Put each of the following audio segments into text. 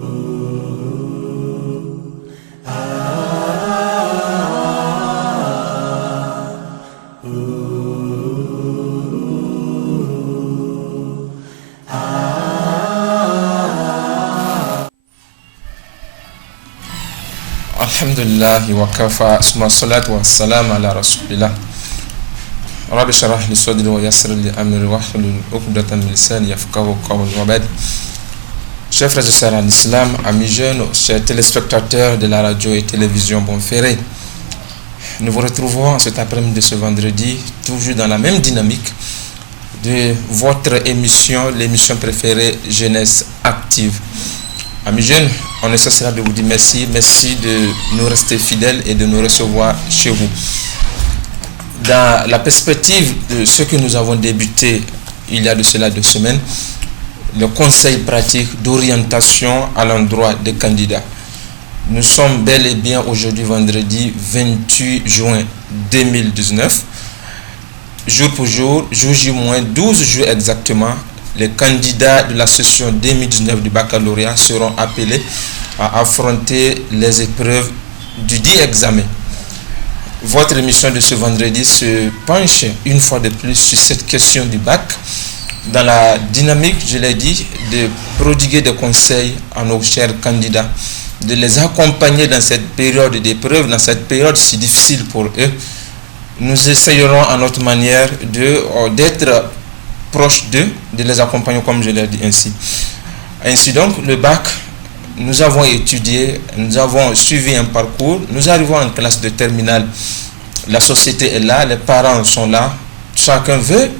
Alhamdulillah wa kafa summa salatu wa salam ala rasulillah. Rabbi shrah li sadri wa yassir li amri wahlul 'uqdatan min lisani yafqahu qawli wa ba'd. Chers frères et sœurs en islam, amis jeunes, chers téléspectateurs de la radio et télévision Bonferré, nous vous retrouvons cet après-midi de ce vendredi, toujours dans la même dynamique de votre émission, l'émission préférée Jeunesse Active. Amis jeunes, on ne cessera de vous dire merci de nous rester fidèles et de nous recevoir chez vous. Dans la perspective de ce que nous avons débuté il y a de cela 2 semaines, le conseil pratique d'orientation à l'endroit des candidats. Nous sommes bel et bien aujourd'hui vendredi 28 juin 2019. Jour pour jour, jour J-12 jours exactement, les candidats de la session 2019 du baccalauréat seront appelés à affronter les épreuves du dit examen. Votre émission de ce vendredi se penche une fois de plus sur cette question du bac, dans la dynamique, je l'ai dit, de prodiguer des conseils à nos chers candidats, de les accompagner dans cette période d'épreuve, dans cette période si difficile pour eux. Nous essayerons à notre manière d'être proches d'eux, de les accompagner comme je l'ai dit ainsi. Ainsi donc, le bac, nous avons étudié, nous avons suivi un parcours, nous arrivons en classe de terminale, la société est là, les parents sont là, chacun veut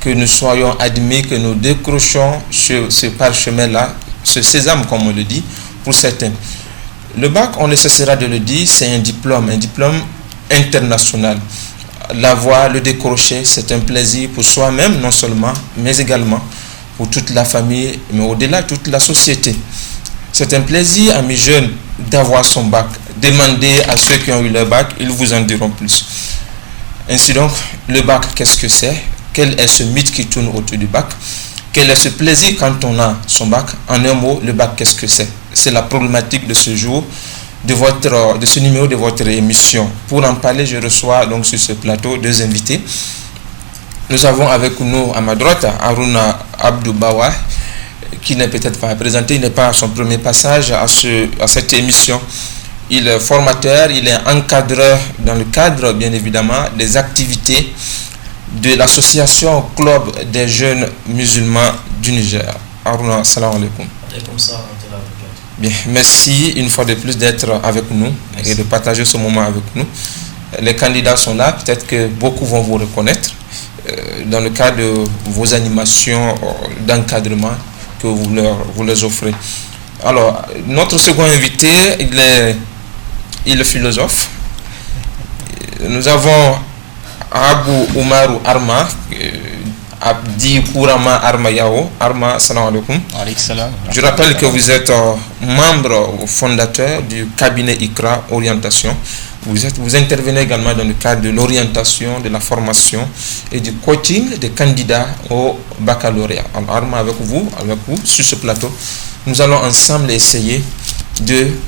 que nous soyons admis, que nous décrochons ce parchemin-là, ce sésame comme on le dit, pour certains. Le bac, on ne cessera de le dire, c'est un diplôme international. L'avoir, le décrocher, c'est un plaisir pour soi-même, non seulement, mais également pour toute la famille, mais au-delà, toute la société. C'est un plaisir, amis jeunes, d'avoir son bac. Demandez à ceux qui ont eu leur bac, ils vous en diront plus. Ainsi donc, le bac, qu'est-ce que c'est? Quel est ce mythe qui tourne autour du bac? Quel est ce plaisir quand on a son bac? En un mot, le bac, qu'est-ce que c'est? C'est la problématique de ce jour, de ce numéro de votre émission. Pour en parler, je reçois donc sur ce plateau 2 invités. Nous avons avec nous à ma droite Haruna Abdou Bawa, qui n'est peut-être pas présenté, il n'est pas à son premier passage à cette émission. Il est formateur, il est encadreur dans le cadre, bien évidemment, des activités de l'association Club des jeunes musulmans du Niger. Haruna, salam alaikum. Bien, merci une fois de plus d'être avec nous et de partager ce moment avec nous. Les candidats sont là, peut-être que beaucoup vont vous reconnaître dans le cadre de vos animations d'encadrement que vous leur offrez. Alors, notre second invité, il est philosophe. Nous avons Abou Oumarou Arma, Abdi Kourama Arma Yao. Arma, salam alaikum. Je rappelle que vous êtes membre fondateur du cabinet ICRA Orientation. Vous intervenez également dans le cadre de l'orientation, de la formation et du coaching des candidats au baccalauréat. Alors, Arma, avec vous, sur ce plateau, nous allons ensemble essayer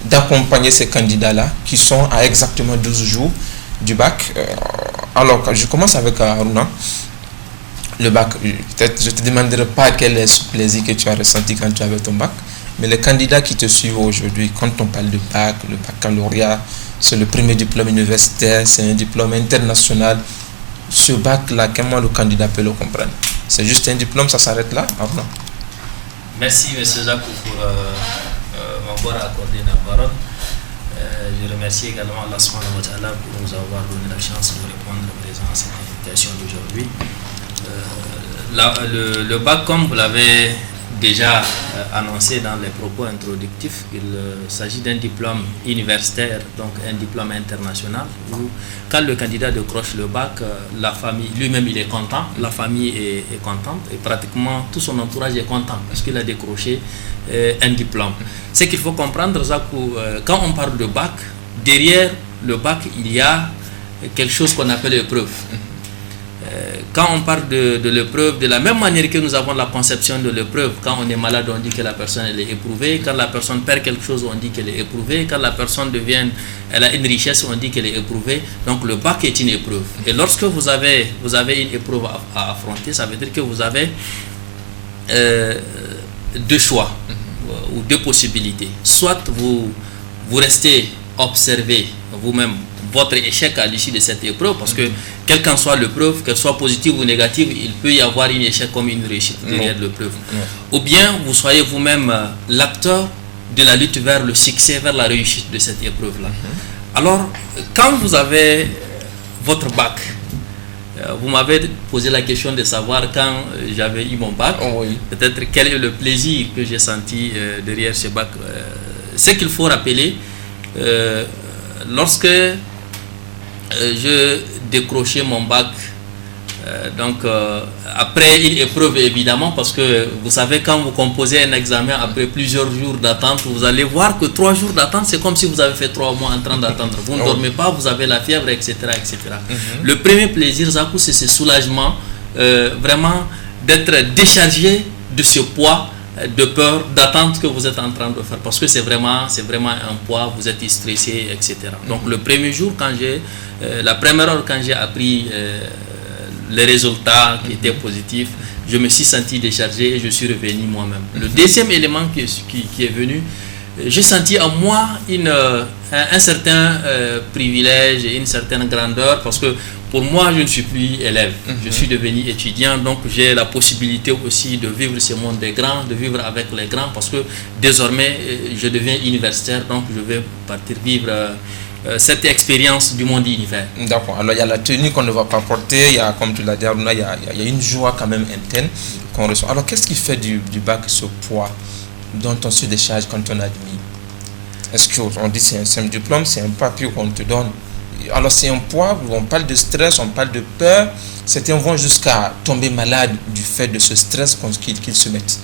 d'accompagner ces candidats-là qui sont à exactement 12 jours du bac. Alors, je commence avec Haruna. Le bac, peut-être je ne te demanderai pas quel est ce plaisir que tu as ressenti quand tu avais ton bac, mais les candidats qui te suivent aujourd'hui, quand on parle de bac, le baccalauréat, c'est le premier diplôme universitaire, c'est un diplôme international. Ce bac-là, comment le candidat peut le comprendre? C'est juste un diplôme, ça s'arrête là? Haruna. Merci M. Zakou pour m'avoir accordé la parole. Je remercie également Allah subhanahu wa ta'ala pour nous avoir donné la chance de répondre présent à cette invitation d'aujourd'hui. Le bac, comme vous l'avez déjà annoncé dans les propos introductifs, il s'agit d'un diplôme universitaire, donc un diplôme international, où quand le candidat décroche le bac, la famille, lui-même il est content, la famille est contente, et pratiquement tout son entourage est content parce qu'il a décroché un diplôme. Ce qu'il faut comprendre, Zakou, quand on parle de bac, derrière le bac, il y a quelque chose qu'on appelle épreuve. quand on parle de l'épreuve, de la même manière que nous avons la conception de l'épreuve, quand on est malade, on dit que la personne elle est éprouvée, quand la personne perd quelque chose, on dit qu'elle est éprouvée, quand la personne elle a une richesse, on dit qu'elle est éprouvée. Donc le bac est une épreuve. Et lorsque vous avez une épreuve à affronter, ça veut dire que vous avez deux choix ou deux possibilités. Soit vous restez observer vous-même votre échec à l'issue de cette épreuve, parce que quelle qu'en soit l'épreuve, qu'elle soit positive ou négative, il peut y avoir un échec comme une réussite derrière l'épreuve. Ou bien vous soyez vous-même l'acteur de la lutte vers le succès, vers la réussite de cette épreuve-là. Alors, quand vous avez votre bac, vous m'avez posé la question de savoir quand j'avais eu mon bac, peut-être quel est le plaisir que j'ai senti derrière ce bac. Ce qu'il faut rappeler, lorsque je décrochais mon bac, après une épreuve évidemment, parce que vous savez, quand vous composez un examen après plusieurs jours d'attente, vous allez voir que 3 jours d'attente, c'est comme si vous avez fait 3 mois en train d'attendre. Vous ne dormez pas, vous avez la fièvre, etc. etc. Le premier plaisir, Zakou, c'est ce soulagement, vraiment d'être déchargé de ce poids de peur, d'attente que vous êtes en train de faire, parce que c'est vraiment un poids, vous êtes stressé, etc. Donc le premier jour, la première heure quand j'ai appris les résultats qui étaient positifs, je me suis senti déchargé et je suis revenu moi-même. Le deuxième élément qui est venu, j'ai senti en moi un certain privilège et une certaine grandeur, parce que pour moi, je ne suis plus élève, je suis devenu étudiant, donc j'ai la possibilité aussi de vivre ce monde des grands, de vivre avec les grands, parce que désormais, je deviens universitaire, donc je vais partir vivre cette expérience du monde univers. D'accord, alors il y a la tenue qu'on ne va pas porter, il y a, comme tu l'as dit, il y a une joie quand même interne qu'on reçoit. Alors qu'est-ce qui fait du bac ce poids dont on se décharge quand on admit? Est-ce qu'on dit c'est un simple diplôme, c'est un papier qu'on te donne? Alors c'est un poids, on parle de stress, on parle de peur. Certains vont jusqu'à tomber malades du fait de ce stress qu'ils se mettent.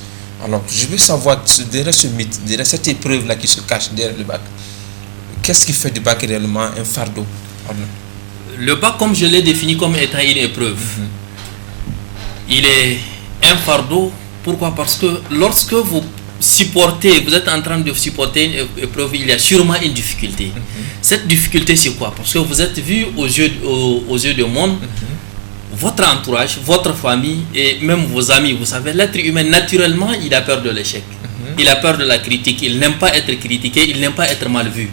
Alors je veux savoir, derrière ce mythe, derrière cette épreuve-là qui se cache derrière le bac, qu'est-ce qui fait du bac réellement un fardeau? Le bac, comme je l'ai défini comme étant une épreuve, il est un fardeau. Pourquoi? Parce que lorsque vous êtes en train de supporter une épreuve, il y a sûrement une difficulté. Cette difficulté, c'est quoi? Parce que vous êtes vu aux yeux du monde, votre entourage, votre famille et même vos amis. Vous savez, l'être humain, naturellement, il a peur de l'échec. Il a peur de la critique. Il n'aime pas être critiqué, il n'aime pas être mal vu.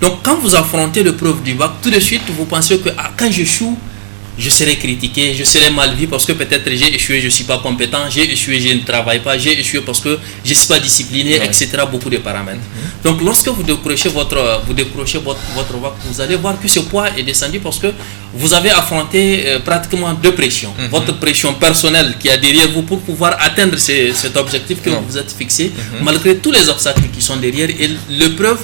Donc, quand vous affrontez l'épreuve du bac, tout de suite, vous pensez que quand j'échoue, je serai critiqué, je serai mal vu parce que peut-être j'ai échoué, je ne suis pas compétent, j'ai échoué, je ne travaille pas, j'ai échoué parce que je ne suis pas discipliné, etc. Beaucoup de paramètres. Donc lorsque vous décrochez votre bac, vous allez voir que ce poids est descendu parce que vous avez affronté pratiquement 2 pressions. Votre pression personnelle qui est derrière vous pour pouvoir atteindre cet objectif que vous vous êtes fixé, malgré tous les obstacles qui sont derrière, et l'épreuve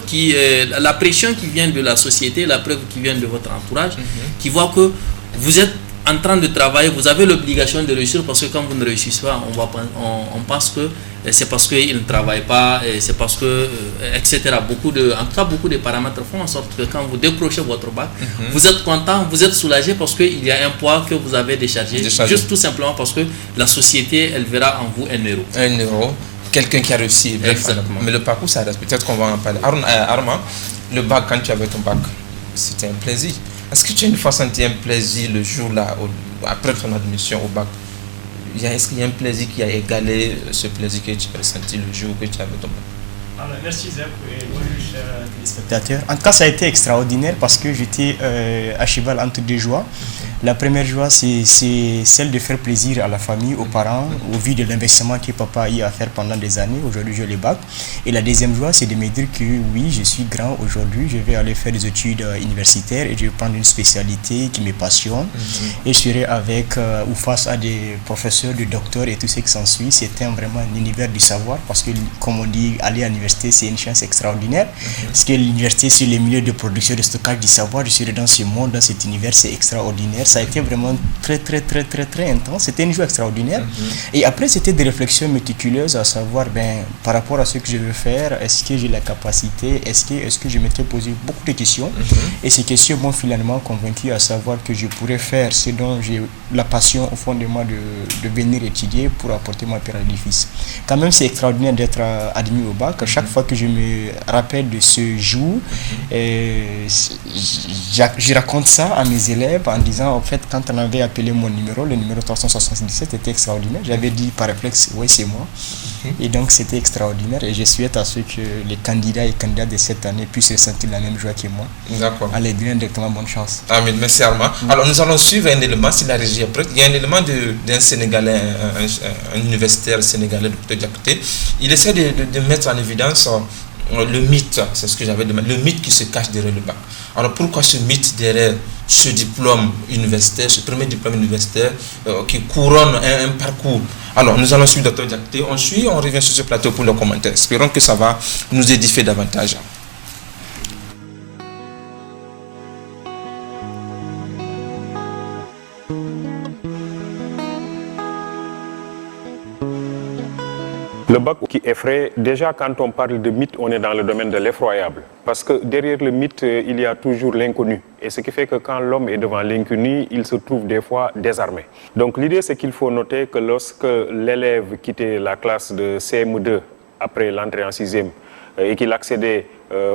la pression qui vient de la société, la preuve qui vient de votre entourage, qui voit que vous êtes en train de travailler, vous avez l'obligation de réussir, parce que quand vous ne réussissez pas, on pense que c'est parce qu'il ne travaille pas, c'est parce que, etc. En tout cas, beaucoup de paramètres font en sorte que quand vous décrochez votre bac, vous êtes content, vous êtes soulagé parce qu'il y a un poids que vous avez déchargé. Juste tout simplement parce que la société, elle verra en vous un héros. Un héros, quelqu'un qui a réussi. Exactement. Mais le parcours, ça reste. Peut-être qu'on va en parler. Armand, le bac, quand tu avais ton bac, c'était un plaisir. Est-ce que tu as une fois senti un plaisir le jour-là, après ton admission au bac? Est-ce qu'il y a un plaisir qui a égalé ce plaisir que tu as ressenti le jour que tu avais ton bac? Alors, merci Zach et bonjour chers téléspectateurs. En tout cas, ça a été extraordinaire parce que j'étais à cheval entre 2 joies. La première joie, c'est celle de faire plaisir à la famille, aux parents, au vu de l'investissement que papa a eu à faire pendant des années. Aujourd'hui, je les bac. Et la deuxième joie, c'est de me dire que oui, je suis grand aujourd'hui, je vais aller faire des études universitaires et je vais prendre une spécialité qui me passionne. Et je serai avec ou face à des professeurs, des docteurs et tout ce qui s'ensuit. C'était vraiment un univers du savoir parce que, comme on dit, aller à l'université, c'est une chance extraordinaire. Parce que l'université, c'est le milieu de production, de stockage du savoir. Je serai dans ce monde, dans cet univers, c'est extraordinaire. ça a été vraiment très intense. C'était une joie extraordinaire. Et après, c'était des réflexions méticuleuses à savoir, par rapport à ce que je veux faire, est-ce que j'ai la capacité, est-ce que je m'étais posé beaucoup de questions. Et ces questions m'ont finalement convaincu à savoir que je pourrais faire ce dont j'ai la passion au fond de moi de venir étudier pour apporter ma pierre à l'édifice. Quand même, c'est extraordinaire d'être admis au bac. À chaque fois que je me rappelle de ce jour, je raconte ça à mes élèves en disant, en fait, quand on avait appelé mon numéro, le numéro 377 était extraordinaire. J'avais dit par réflexe, oui, c'est moi. Et donc, c'était extraordinaire. Et je souhaite à ce que les candidats et candidates de cette année puissent ressentir la même joie que moi. D'accord. Allez, bien directement, bonne chance. Amen, merci Armand. Alors, nous allons suivre un élément, si la régie est prête. Il y a un élément d'un Sénégalais, un universitaire sénégalais, Dr Diakité. Il essaie de mettre en évidence le mythe, c'est ce que j'avais demandé, le mythe qui se cache derrière le bac. Alors pourquoi ce mythe derrière ce diplôme universitaire, ce premier diplôme universitaire qui couronne un parcours? Alors nous allons suivre Dr Diakité, on revient sur ce plateau pour le commentaire. Espérons que ça va nous édifier davantage. Le bac qui effraie, déjà quand on parle de mythe, on est dans le domaine de l'effroyable. Parce que derrière le mythe, il y a toujours l'inconnu. Et ce qui fait que quand l'homme est devant l'inconnu, il se trouve des fois désarmé. Donc l'idée, c'est qu'il faut noter que lorsque l'élève quittait la classe de CM2 après l'entrée en 6e et qu'il accédait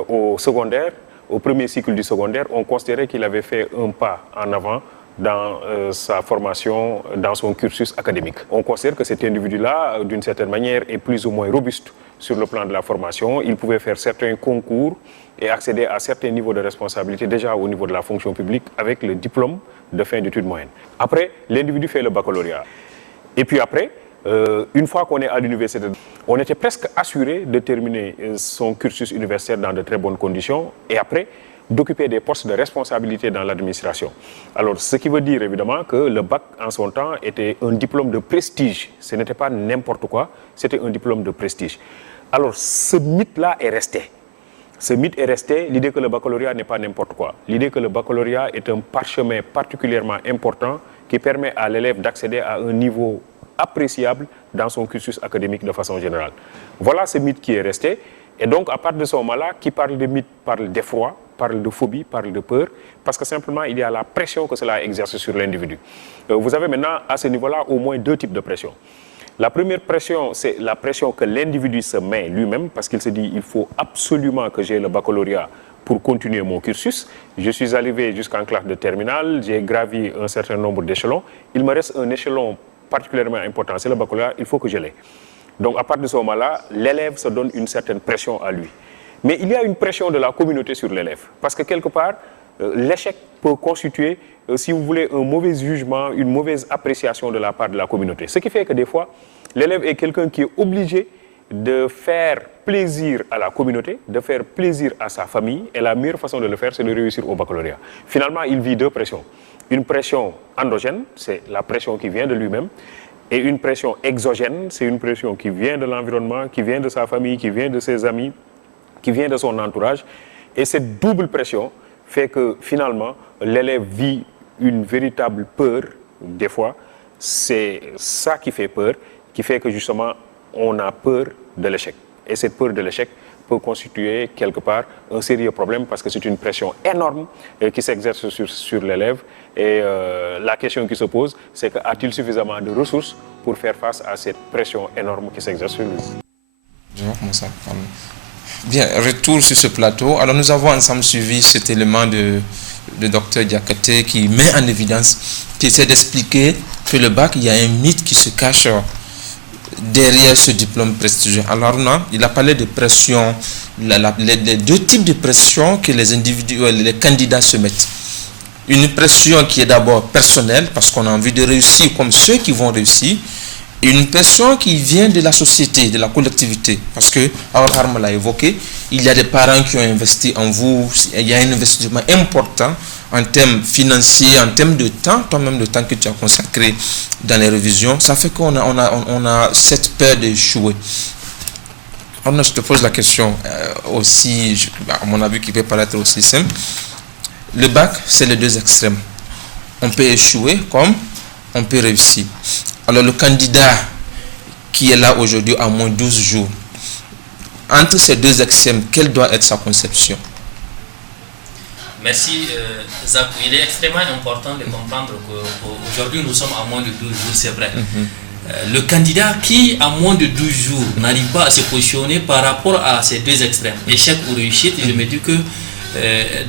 au secondaire, au premier cycle du secondaire, on considérait qu'il avait fait un pas en avant dans sa formation, dans son cursus académique. On considère que cet individu-là, d'une certaine manière, est plus ou moins robuste sur le plan de la formation. Il pouvait faire certains concours et accéder à certains niveaux de responsabilité déjà au niveau de la fonction publique avec le diplôme de fin d'études moyennes. Après, l'individu fait le baccalauréat. Et puis après, une fois qu'on est à l'université, on était presque assuré de terminer son cursus universitaire dans de très bonnes conditions. Et après, d'occuper des postes de responsabilité dans l'administration. Alors, ce qui veut dire évidemment que le bac en son temps était un diplôme de prestige. Ce n'était pas n'importe quoi, c'était un diplôme de prestige. Alors, ce mythe-là est resté. Ce mythe est resté, l'idée que le baccalauréat n'est pas n'importe quoi. L'idée que le baccalauréat est un parchemin particulièrement important qui permet à l'élève d'accéder à un niveau appréciable dans son cursus académique de façon générale. Voilà ce mythe qui est resté. Et donc, à partir de ce moment-là, qui parle de mythe parle d'effroi, parle de phobie, parle de peur, parce que simplement, il y a la pression que cela exerce sur l'individu. Vous avez maintenant, à ce niveau-là, au moins deux types de pression. La première pression, c'est la pression que l'individu se met lui-même, parce qu'il se dit, il faut absolument que j'ai le baccalauréat pour continuer mon cursus. Je suis arrivé jusqu'en classe de terminale, j'ai gravi un certain nombre d'échelons. Il me reste un échelon particulièrement important, c'est le baccalauréat, il faut que je l'ai. Donc, à partir de ce moment-là, l'élève se donne une certaine pression à lui. Mais il y a une pression de la communauté sur l'élève. Parce que quelque part, l'échec peut constituer, si vous voulez, un mauvais jugement, une mauvaise appréciation de la part de la communauté. Ce qui fait que des fois, l'élève est quelqu'un qui est obligé de faire plaisir à la communauté, de faire plaisir à sa famille. Et la meilleure façon de le faire, c'est de réussir au baccalauréat. Finalement, il vit deux pressions. Une pression endogène, c'est la pression qui vient de lui-même. Et une pression exogène, c'est une pression qui vient de l'environnement, qui vient de sa famille, qui vient de ses amis, qui vient de son entourage. Et cette double pression fait que finalement, l'élève vit une véritable peur. Des fois, c'est ça qui fait peur, qui fait que justement, on a peur de l'échec. Et cette peur de l'échec peut constituer quelque part un sérieux problème parce que c'est une pression énorme qui s'exerce sur l'élève. Et la question qui se pose, c'est qu'a-t-il suffisamment de ressources pour faire face à cette pression énorme qui s'exerce sur lui? Je vois comment ça parle. Bien, retour sur ce plateau. Alors nous avons ensemble suivi cet élément de Dr Diakité qui met en évidence, qui essaie d'expliquer que le bac, il y a un mythe qui se cache derrière ce diplôme prestigieux. Alors non, il a parlé de pression, les deux types de pression que les individus, les candidats se mettent. Une pression qui est d'abord personnelle, parce qu'on a envie de réussir comme ceux qui vont réussir, et une pression qui vient de la société, de la collectivité. Parce que, Harm l'a évoqué, il y a des parents qui ont investi en vous, il y a un investissement important en termes financiers, en termes de temps, toi-même le temps que tu as consacré dans les révisions. Ça fait qu'on a cette peur d'échouer. Alors, je te pose la question aussi, à mon avis, qui peut paraître aussi simple. Le bac, c'est les deux extrêmes. On peut échouer comme on peut réussir. Alors le candidat qui est là aujourd'hui à moins 12 jours, entre ces deux axiomes, quelle doit être sa conception? Merci Zakou. Il est extrêmement important de comprendre qu'aujourd'hui nous sommes à moins de 12 jours, c'est vrai. Le candidat qui, à moins de 12 jours, n'arrive pas à se positionner par rapport à ces deux extrêmes, échec ou réussite, je me dis que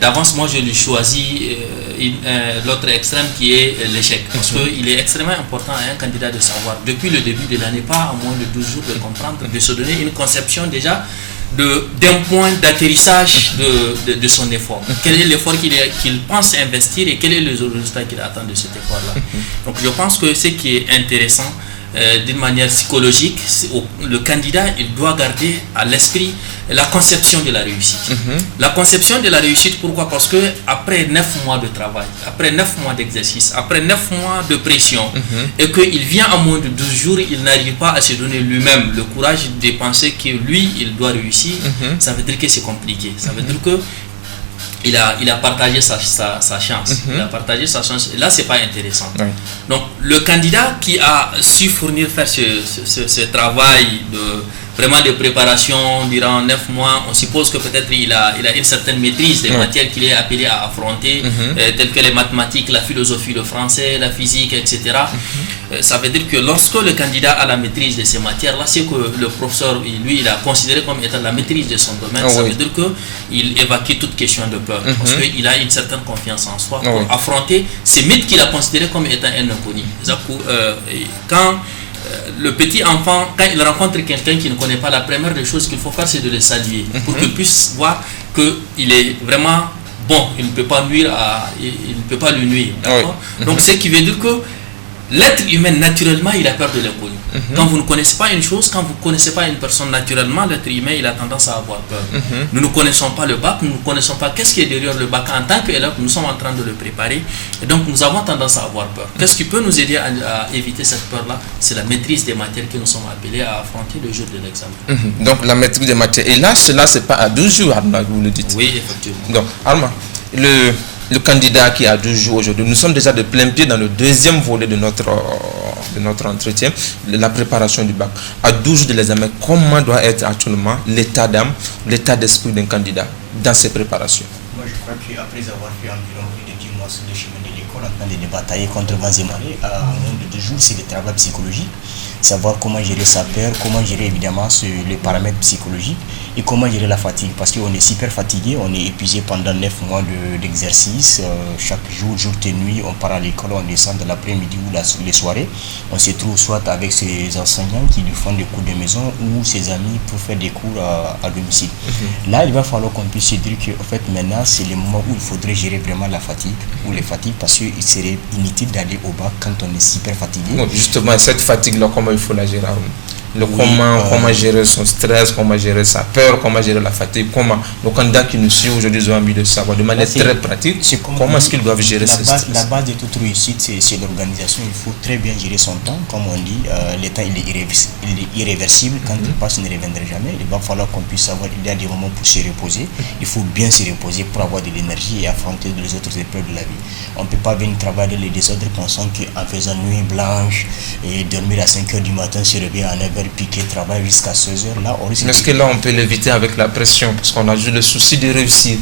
d'avance, moi je lui choisis l'autre extrême qui est l'échec. Parce qu'il est extrêmement important à un candidat de savoir, depuis le début de l'année, pas à moins de 12 jours, de comprendre, de se donner une conception déjà d'un point d'atterrissage de son effort. Quel est l'effort qu'il pense investir et quel est le résultat qu'il attend de cet effort-là. Donc je pense que ce qui est intéressant, d'une manière psychologique, le candidat il doit garder à l'esprit la conception de la réussite. La conception de la réussite, pourquoi? Parce que après 9 mois de travail, après 9 mois d'exercice, après 9 mois de pression, et qu'il vient à moins de 12 jours, il n'arrive pas à se donner lui-même le courage de penser que lui, il doit réussir, ça veut dire que c'est compliqué. Ça veut dire que il a partagé sa chance. Il a partagé sa chance. Et là, c'est pas intéressant. Oui. Donc, le candidat qui a su faire ce travail vraiment de préparation durant 9 mois, on suppose que peut-être il a une certaine maîtrise des matières qu'il est appelé à affronter, telles que les mathématiques, la philosophie, le français, la physique, etc. Ça veut dire que lorsque le candidat a la maîtrise de ces matières-là, c'est que le professeur, lui, il a considéré comme étant la maîtrise de son domaine. Ça veut dire qu'il évacue toute question de peur, parce qu'il a une certaine confiance en soi pour affronter ces mythes qu'il a considérés comme étant un inconnu. Quand le petit enfant, quand il rencontre quelqu'un qui ne connaît pas, la première des choses qu'il faut faire, c'est de le saluer, pour qu'il puisse voir qu'il est vraiment bon, il ne peut pas nuire il ne peut pas lui nuire. Donc ce qui veut dire que l'être humain, naturellement, il a peur de l'inconnu. Quand vous ne connaissez pas une chose, quand vous ne connaissez pas une personne, naturellement, l'être humain, il a tendance à avoir peur. Nous ne connaissons pas le bac, nous ne connaissons pas qu'est-ce qui est derrière le bac. En tant qu'élève, nous sommes en train de le préparer. Et donc, nous avons tendance à avoir peur. Qu'est-ce qui peut nous aider à éviter cette peur-là? C'est la maîtrise des matières que nous sommes appelés à affronter le jour de l'examen. Donc, la maîtrise des matières. Et là, cela, ce n'est pas à 12 jours, Arma, vous le dites. Oui, effectivement. Donc, Arma, le candidat qui a 12 jours aujourd'hui, nous sommes déjà de plein pied dans le deuxième volet de notre entretien, la préparation du bac. À 12 jours de l'examen, comment doit être actuellement l'état d'âme, l'état d'esprit d'un candidat dans ses préparations? Moi, je crois qu'après avoir fait environ plus de 10 mois sur le chemin de l'école, en train de batailler contre vents et marées, à moins de 2 jours, c'est le travail psychologique. Savoir comment gérer sa peur, comment gérer évidemment les paramètres psychologiques et comment gérer la fatigue. Parce qu'on est super fatigué, on est épuisé pendant 9 mois d'exercice. Chaque jour et nuit, on part à l'école, on descend de l'après-midi ou les soirées. On se trouve soit avec ses enseignants qui lui font des cours de maison ou ses amis pour faire des cours à domicile. Là, il va falloir qu'on puisse se dire qu'en fait, maintenant, c'est le moment où il faudrait gérer vraiment la fatigue ou les fatigues parce qu'il serait inutile d'aller au bac quand on est super fatigué. Bon, justement, cette fatigue-là, comment il faut la gérer? Comment gérer son stress, comment gérer sa peur, comment gérer la fatigue, comment le candidat qui nous suit aujourd'hui ont envie de savoir de manière très pratique comment est-ce qu'ils doivent gérer ce stress. La base de toute réussite, c'est l'organisation. Il faut très bien gérer son temps, comme on dit. Le temps, il est irréversible. Quand il passe, il ne reviendra jamais. Il va falloir qu'on puisse savoir il y a des moments pour se reposer. Il faut bien se reposer pour avoir de l'énergie et affronter les autres épreuves de la vie. On ne peut pas venir travailler les désordres pensant qu'en faisant nuit blanche et dormir à 5 h du matin, se réveiller à 9 h, piquer, travailler jusqu'à 16 h, là, on risque. Est-ce que là, on peut l'éviter avec la pression? Parce qu'on a juste le souci de réussir.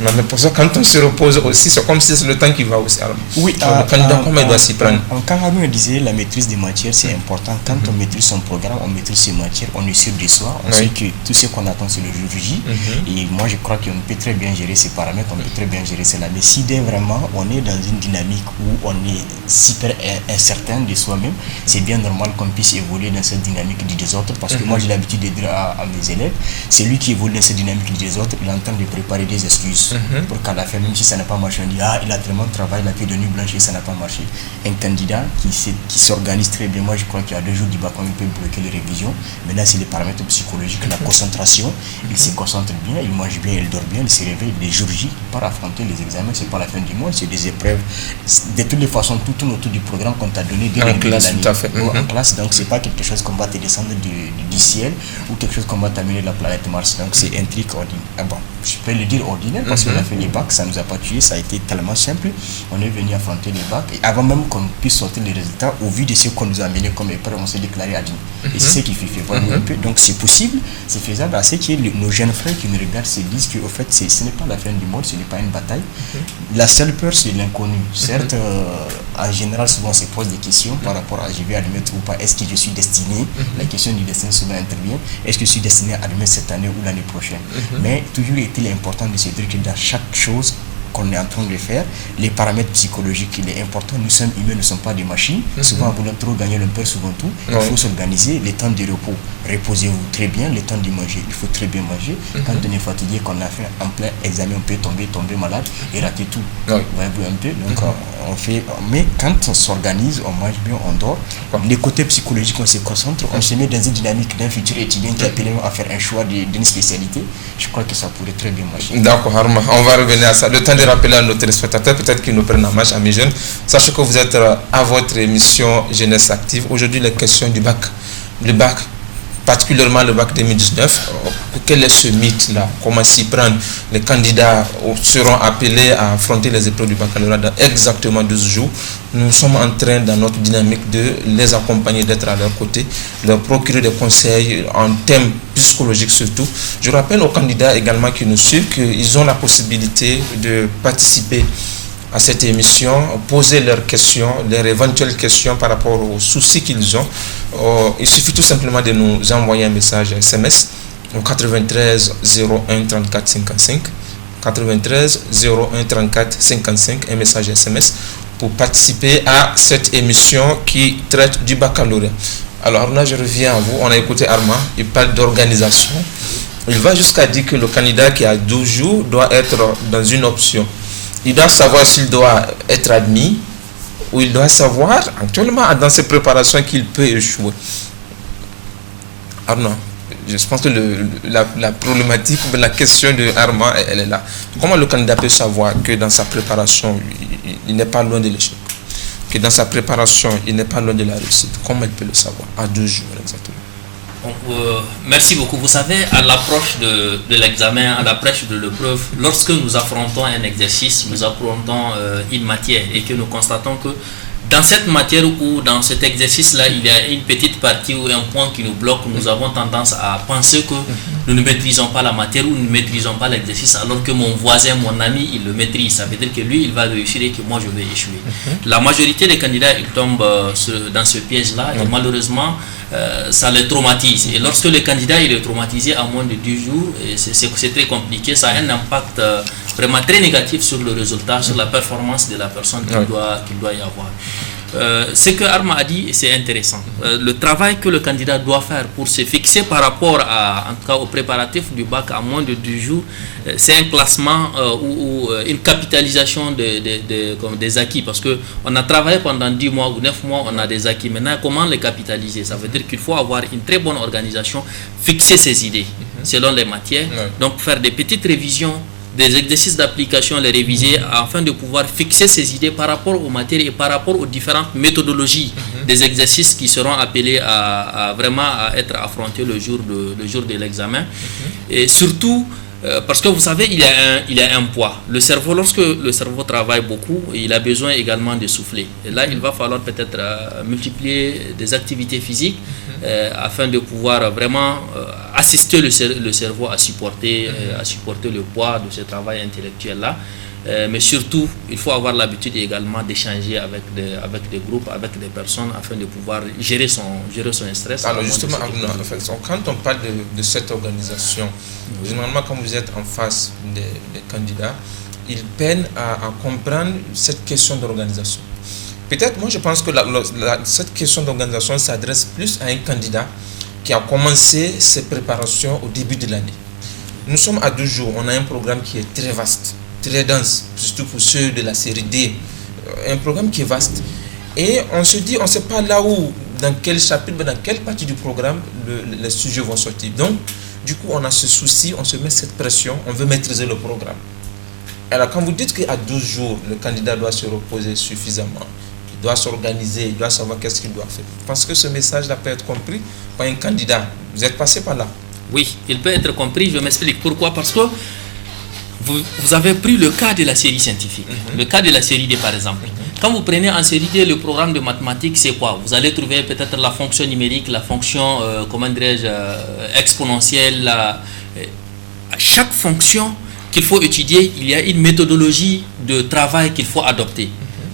Non, mais pour ça, quand on se repose aussi, c'est comme si c'est le temps qui va aussi. Oui, le candidat, comment il doit s'y prendre? Quand Arnaud disait la maîtrise des matières, c'est important. Quand on maîtrise son programme, on maîtrise ses matières, on est sûr de soi, on sait que tout ce qu'on attend, c'est le jour J. Et moi, je crois qu'on peut très bien gérer ces paramètres, on peut très bien gérer cela. Mais si dès vraiment, on est dans une dynamique où on est super incertain de soi-même, c'est bien normal qu'on puisse évoluer dans cette dynamique du désordre. Parce que moi, j'ai l'habitude de dire à mes élèves, c'est lui qui évolue dans cette dynamique du désordre, il est en train de préparer des excuses. Pour qu'à la fin, même si ça n'a pas marché, on dit il a tellement travaillé, il a fait de nuit blanche et ça n'a pas marché. Un candidat qui s'organise très bien, moi je crois qu'il y a 2 jours du bac, on peut bloquer les révisions. Maintenant, c'est les paramètres psychologiques, la concentration. Il se concentre bien, il mange bien, il dort bien, il se réveille. Les jours J, pour affronter les examens, c'est pas la fin du monde, c'est des épreuves. De toutes les façons, tout tourne autour du programme qu'on t'a donné dès le début de l'année. En classe, donc c'est pas quelque chose qu'on va te descendre du ciel ou quelque chose qu'on va t'amener de la planète Mars. Donc c'est un truc, on dit, bon. je peux le dire ordinaire, parce qu'on a fait les bacs, ça ne nous a pas tué, ça a été tellement simple. On est venu affronter les bacs, et avant même qu'on puisse sortir les résultats, au vu de ce qu'on nous a amené comme épreuve, on s'est déclaré admis. Et c'est ce qui fait voir un peu. Donc c'est possible, c'est faisable. À ce qui est nos jeunes frères qui nous regardent se disent qu'au fait, ce n'est pas la fin du monde, ce n'est pas une bataille. La seule peur, c'est l'inconnu. Certes, en général, souvent on se pose des questions par rapport à je vais admettre ou pas, est-ce que je suis destiné, la question du destin souvent intervient, est-ce que je suis destiné à admettre cette année ou l'année prochaine. Mais toujours est-il important de se dire que dans chaque chose qu'on est en train de faire, les paramètres psychologiques, il est important. Nous sommes humains, nous ne sommes pas des machines. Souvent, en voulant trop gagner, on perd souvent tout. Il faut s'organiser. Les temps de repos, reposez-vous très bien. Les temps de manger, il faut très bien manger. Quand on est fatigué, qu'on a fait en plein examen, on peut tomber malade et rater tout. Voyez-vous un peu. Donc, on fait. Mais quand on s'organise, on mange bien, on dort. Les côtés psychologiques, on se concentre. On se met dans une dynamique d'un futur étudiant qui appelle à faire un choix d'une spécialité. Je crois que ça pourrait très bien marcher. D'accord, Arma. On va revenir à ça. Le temps de rappeler à nos téléspectateurs, peut-être qu'ils nous prennent en marche, amis jeunes. Sachez que vous êtes à votre émission Jeunesse Active. Aujourd'hui, les questions du bac. Le bac, particulièrement le bac 2019. Quel est ce mythe-là? Comment s'y prendre? Les candidats seront appelés à affronter les épreuves du baccalauréat dans exactement 12 jours. Nous sommes en train, dans notre dynamique, de les accompagner, d'être à leur côté, leur procurer des conseils en thèmes psychologiques surtout. Je rappelle aux candidats également qui nous suivent qu'ils ont la possibilité de participer à cette émission, poser leurs questions, leurs éventuelles questions par rapport aux soucis qu'ils ont. Il suffit tout simplement de nous envoyer un message SMS au 93 01 34 55, 93 01 34 55, un message SMS pour participer à cette émission qui traite du baccalauréat. Alors Arnaud, je reviens à vous. On a écouté Armand, il parle d'organisation. Il va jusqu'à dire que le candidat qui a 12 jours doit être dans une option. Il doit savoir s'il doit être admis ou il doit savoir actuellement dans ses préparations qu'il peut échouer. Arnaud, je pense que la problématique, la question de Armand, elle est là. Comment le candidat peut savoir que dans sa préparation, il n'est pas loin de l'échec? Que dans sa préparation, il n'est pas loin de la réussite? Comment il peut le savoir? À 2 jours exactement. Merci beaucoup. Vous savez, à l'approche de l'examen, à l'approche de l'épreuve, lorsque nous affrontons un exercice, nous affrontons une matière et que nous constatons que dans cette matière ou dans cet exercice-là, il y a une petite partie ou un point qui nous bloque, nous avons tendance à penser que nous ne maîtrisons pas la matière ou nous ne maîtrisons pas l'exercice, alors que mon voisin, mon ami, il le maîtrise. Ça veut dire que lui, il va réussir et que moi, je vais échouer. La majorité des candidats, ils tombent dans ce piège-là et malheureusement, ça les traumatise. Et lorsque le candidat il est traumatisé à moins de 10 jours, c'est très compliqué. Ça a un impact vraiment très négatif sur le résultat, sur la performance de la personne qu'il doit y avoir. Ce que Arma a dit, c'est intéressant. Le travail que le candidat doit faire pour se fixer par rapport en tout cas au préparatif du bac à moins de 10 jours, c'est un classement ou une capitalisation des acquis. Parce qu'on a travaillé pendant 10 mois ou 9 mois, on a des acquis. Maintenant, comment les capitaliser? Ça veut dire qu'il faut avoir une très bonne organisation, fixer ses idées selon les matières, donc faire des petites révisions, des exercices d'application, les réviser afin de pouvoir fixer ses idées par rapport aux matières et par rapport aux différentes méthodologies des exercices qui seront appelés à vraiment être affrontés le jour de l'examen. Et surtout, parce que vous savez, il y a un poids. Le cerveau, lorsque le cerveau travaille beaucoup, il a besoin également de souffler. Et là, il va falloir peut-être multiplier des activités physiques afin de pouvoir vraiment assister le cerveau à supporter le poids de ce travail intellectuel-là. Mais surtout, il faut avoir l'habitude également d'échanger avec des groupes, avec des personnes, afin de pouvoir gérer son stress. Alors justement, quand on parle de cette organisation, généralement quand vous êtes en face des candidats, ils peinent à comprendre cette question d'organisation. Peut-être, moi je pense que cette question d'organisation s'adresse plus à un candidat qui a commencé ses préparations au début de l'année. Nous sommes à 2 jours, on a un programme qui est très vaste, très dense, surtout pour ceux de la série D, un programme qui est vaste. Et on se dit, on ne sait pas là où, dans quel chapitre, dans quelle partie du programme les sujets vont sortir. Donc, du coup, on a ce souci, on se met cette pression, on veut maîtriser le programme. Alors, quand vous dites qu'à 12 jours, le candidat doit se reposer suffisamment, il doit s'organiser, il doit savoir qu'est-ce qu'il doit faire. Parce que ce message-là peut être compris par un candidat. Vous êtes passé par là. Oui, il peut être compris, je m'explique. Pourquoi? Parce que vous avez pris le cas de la série scientifique, le cas de la série D par exemple. Quand vous prenez en série D le programme de mathématiques, c'est quoi? Vous allez trouver peut-être la fonction numérique, la fonction, exponentielle. À chaque fonction qu'il faut étudier, il y a une méthodologie de travail qu'il faut adopter.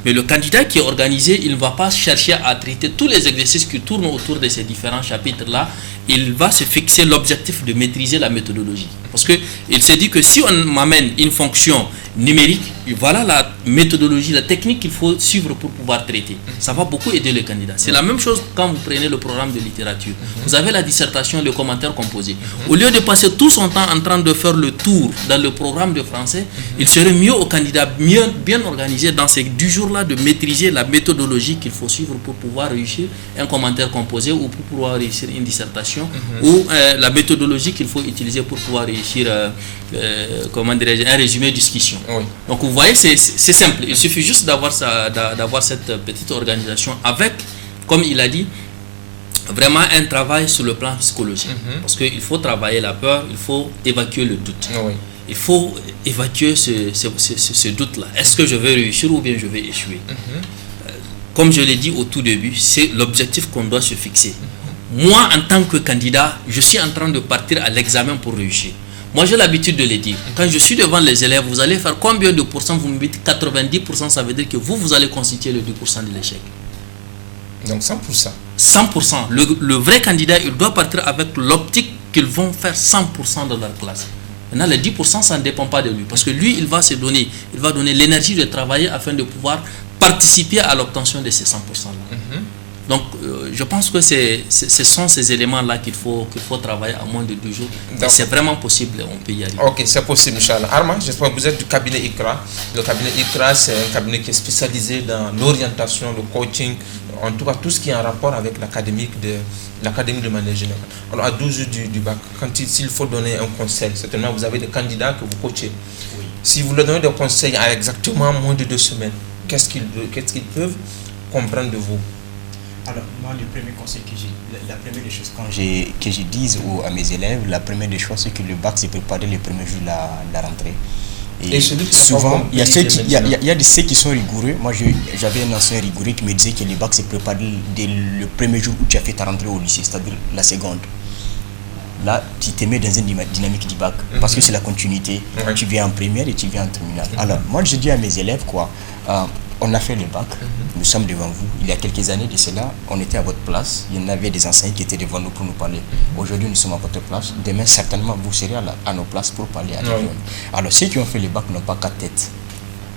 Mais le candidat qui est organisé, il ne va pas chercher à traiter tous les exercices qui tournent autour de ces différents chapitres-là. Il va se fixer l'objectif de maîtriser la méthodologie. Parce qu'il s'est dit que si on m'amène une fonction numérique, voilà la méthodologie, la technique qu'il faut suivre pour pouvoir traiter. Ça va beaucoup aider le candidat. C'est la même chose quand vous prenez le programme de littérature. Vous avez la dissertation, le commentaire composé. Au lieu de passer tout son temps en train de faire le tour dans le programme de français, il serait mieux au candidat, bien organisé dans ces 10 jours-là, de maîtriser la méthodologie qu'il faut suivre pour pouvoir réussir un commentaire composé ou pour pouvoir réussir une dissertation ou la méthodologie qu'il faut utiliser pour pouvoir réussir un résumé de discussion. Oui. Donc vous voyez, c'est simple. Il suffit juste d'avoir cette petite organisation avec, comme il a dit, vraiment un travail sur le plan psychologique. Parce qu'il faut travailler la peur, il faut évacuer le doute. Oui. Il faut évacuer ce doute-là. Est-ce que je vais réussir ou bien je vais échouer? Comme je l'ai dit au tout début, c'est l'objectif qu'on doit se fixer. Moi, en tant que candidat, je suis en train de partir à l'examen pour réussir. Moi, j'ai l'habitude de le dire. Quand je suis devant les élèves, vous allez faire combien de pourcents? Vous me dites 90%, ça veut dire que vous allez constituer le 2% de l'échec. Donc 100%. 100%. Le vrai candidat, il doit partir avec l'optique qu'ils vont faire 100% dans leur classe. Maintenant, les 10%, ça ne dépend pas de lui. Parce que lui, il va donner l'énergie de travailler afin de pouvoir participer à l'obtention de ces 100%-là. Donc, je pense que ce sont ces éléments-là qu'il faut travailler à moins de 2 jours. C'est vraiment possible, on peut y aller. Ok, c'est possible, Inch'Allah. Arma, j'espère que vous êtes du cabinet ICRA. Le cabinet ICRA, c'est un cabinet qui est spécialisé dans l'orientation, le coaching, en tout cas tout ce qui est en rapport avec l'académie de manière générale. Alors, à 12 jours du bac, s'il faut donner un conseil, certainement vous avez des candidats que vous coachez. Oui. Si vous leur donnez des conseils à exactement moins de 2 semaines, qu'est-ce qu'ils peuvent comprendre de vous? Alors, moi, le premier conseil la première des choses que je dis à mes élèves, la première des choses, c'est que le bac, c'est préparer les premiers jours de la rentrée. Et souvent, il y a ceux qui sont rigoureux. Moi, j'avais un ancien rigoureux qui me disait que le bac, c'est préparer dès le premier jour où tu as fait ta rentrée au lycée, c'est-à-dire la seconde. Là, tu te mets dans une dynamique du bac, parce que c'est la continuité. Tu viens en première et tu viens en terminale. Alors, moi, je dis à mes élèves, on a fait le bac, nous sommes devant vous. Il y a quelques années de cela, on était à votre place. Il y en avait des enseignants qui étaient devant nous pour nous parler. Aujourd'hui, nous sommes à votre place. Demain, certainement, vous serez à nos places pour parler à nos jeunes. Alors, ceux qui ont fait le bac n'ont pas 4 têtes,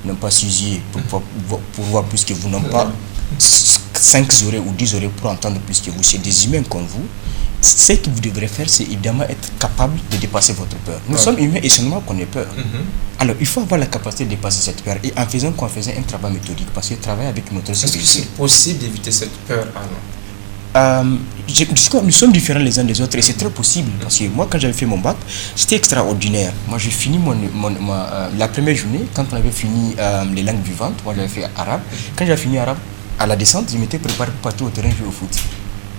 n'ont pas 6 yeux pour voir plus que vous, n'ont pas 5 oreilles ou 10 oreilles pour entendre plus que vous. C'est des humains comme vous. Ce que vous devrez faire, c'est évidemment être capable de dépasser votre peur. Nous sommes humains et seulement qu'on ait peur. Alors, il faut avoir la capacité de dépasser cette peur. Et en faisant un travail méthodique, parce que travailler avec une autre, est-ce que c'est possible d'éviter cette peur, alors? Nous sommes différents les uns des autres et c'est très possible. Parce que moi, quand j'avais fait mon bac, c'était extraordinaire. Moi, j'ai fini la première journée, quand on avait fini les langues vivantes, moi j'avais fait arabe. Quand j'avais fini arabe, à la descente, je m'étais préparé pour partir au terrain jouer au foot.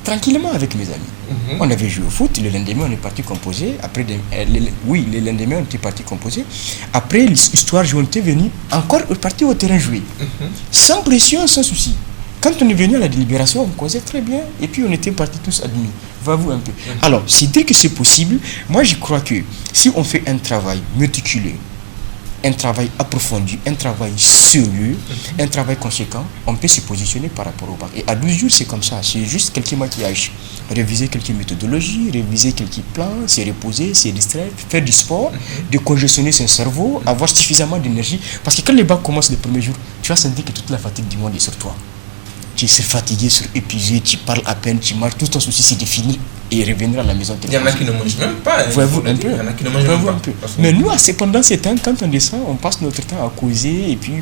Tranquillement avec mes amis. On avait joué au foot, le lendemain on est parti composer. Après, le lendemain on était parti composer. Après l'histoire, on était venu encore partir au terrain jouer. Sans pression, sans souci. Quand on est venu à la délibération, on causait très bien et puis on était partis tous admis. Va-vous un peu. Alors, dès que c'est possible, moi je crois que si on fait un travail méticuleux, un travail approfondi, un travail sérieux, un travail conséquent, on peut se positionner par rapport au bac. Et à 12 jours, c'est comme ça. C'est juste quelques maquillages. Réviser quelques méthodologies, réviser quelques plans, se reposer, se distraire, faire du sport, décongestionner son cerveau, avoir suffisamment d'énergie. Parce que quand le bac commence le premier jour, tu vas sentir que toute la fatigue du monde est sur toi. Tu es fatigué, épuisé, tu parles à peine, tu marches, tout ton souci c'est de finir et revenir à la maison. Il y en a qui ne mangent même pas. Voyez-vous un peu. Il y en a qui ne mangent même pas. Mais nous, pendant ces temps, quand on descend, on passe notre temps à causer et puis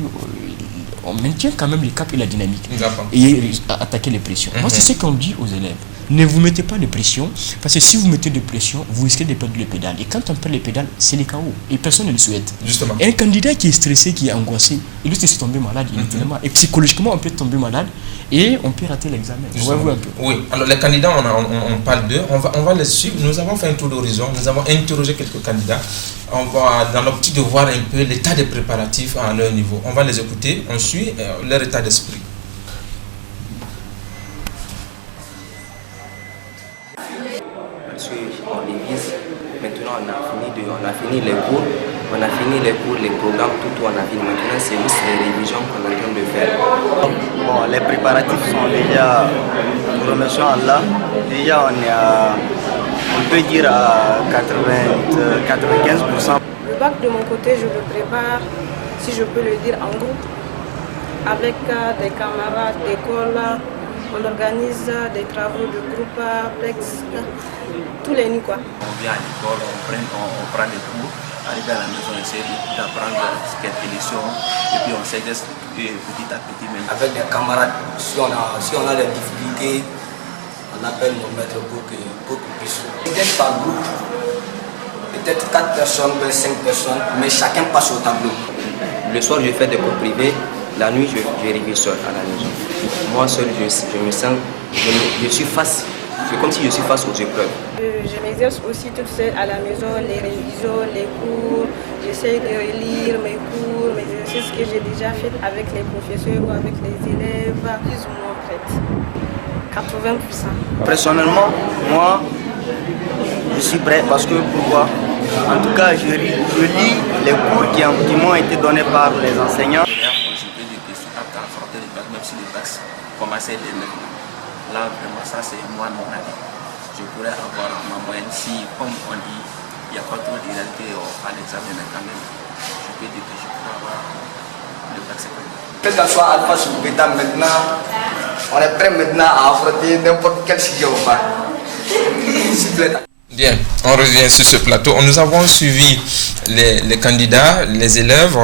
on maintient quand même le cap et la dynamique. Et à attaquer les pressions. Moi, c'est ce qu'on dit aux élèves. Ne vous mettez pas de pression, parce que si vous mettez de pression, vous risquez de perdre les pédales. Et quand on perd les pédales, c'est le chaos. Et personne ne le souhaite. Justement. Un candidat qui est stressé, qui est angoissé, il risque de se tomber malade, évidemment. Et psychologiquement, on peut tomber malade et on peut rater l'examen. Oui, alors les candidats, on parle d'eux, on va les suivre. Nous avons fait un tour d'horizon, nous avons interrogé quelques candidats. On va, dans l'optique de voir un peu l'état des préparatifs à leur niveau. On va les écouter, on suit leur état d'esprit. Maintenant, on a fini les cours, les programmes, tout on a fini. Maintenant, c'est juste les révisions qu'on est en train de faire. Bon, les préparatifs sont déjà, nous remercions Allah, déjà on est à, on peut dire à 95%. Le bac de mon côté, je le prépare, si je peux le dire, en groupe, avec des camarades d'école. On organise des travaux de groupe, tous les nuits quoi. On vient à l'école, on prend des cours, arrivé à la maison, on essaie d'apprendre quelques leçons et puis on s'aide petit à petit même. Avec des camarades, si on a des difficultés, on appelle nos maîtres pour qu'on puisse. Peut-être par groupe, peut-être 4 personnes, 5 personnes, mais chacun passe au tableau. Le soir, je fais des cours privés. La nuit, je révise seul à la maison. Moi seul, je me sens, je suis face, c'est comme si je suis face aux épreuves. Je m'exerce aussi toute seule à la maison, les révisions, les cours. J'essaie de relire mes cours, mes exercices que j'ai déjà fait avec les professeurs ou avec les élèves, plus ou moins prête. 80%. Personnellement, moi, je suis prêt parce que pourquoi? En tout cas, je lis les cours qui m'ont été donnés par les enseignants. Même si les taxes commençaient dès maintenant. Là, vraiment, ça c'est moi mon avis. Je pourrais avoir ma moyenne si, comme on dit, il n'y a pas trop d'égalité à l'examen, mais quand même, je peux dire que je pourrais avoir le taxe. Que ce soit alpha ou bêta maintenant, on est prêt maintenant à affronter n'importe quel sujet ou pas. Bien, on revient sur ce plateau. Nous avons suivi les candidats, les élèves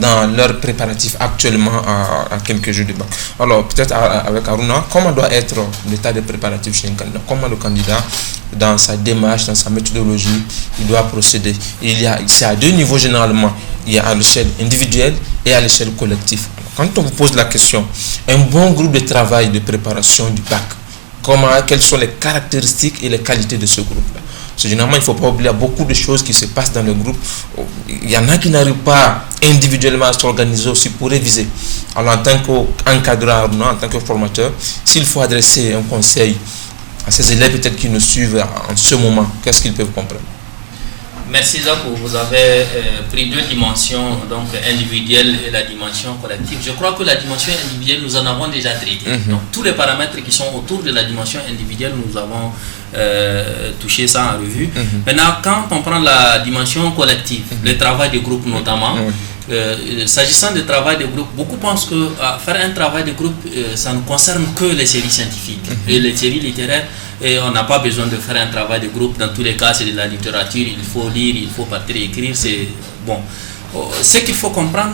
dans leurs préparatifs actuellement à quelques jours de bac. Alors peut-être avec Aruna, comment doit être l'état de préparatifs chez un candidat? Comment le candidat, dans sa démarche, dans sa méthodologie, il doit procéder? C'est à deux niveaux généralement. Il y a à l'échelle individuelle et à l'échelle collective. Alors, quand on vous pose la question, un bon groupe de travail de préparation du bac, quelles sont les caractéristiques et les qualités de ce groupe-là? Généralement, il ne faut pas oublier beaucoup de choses qui se passent dans le groupe. Il y en a qui n'arrivent pas individuellement à s'organiser aussi pour réviser. Alors, en tant qu'encadrant, en tant que formateur, s'il faut adresser un conseil à ces élèves peut-être qui nous suivent en ce moment, qu'est-ce qu'ils peuvent comprendre? Merci Zako, vous avez pris deux dimensions, donc individuelle et la dimension collective. Je crois que la dimension individuelle, nous en avons déjà traité. Donc tous les paramètres qui sont autour de la dimension individuelle, nous avons touché ça en revue. Maintenant, quand on prend la dimension collective, le travail de groupe notamment, s'agissant du travail de groupe, beaucoup pensent que faire un travail de groupe, ça ne concerne que les séries scientifiques et les séries littéraires. Et on n'a pas besoin de faire un travail de groupe. Dans tous les cas, c'est de la littérature, il faut lire, il faut partir écrire. C'est bon. Ce qu'il faut comprendre,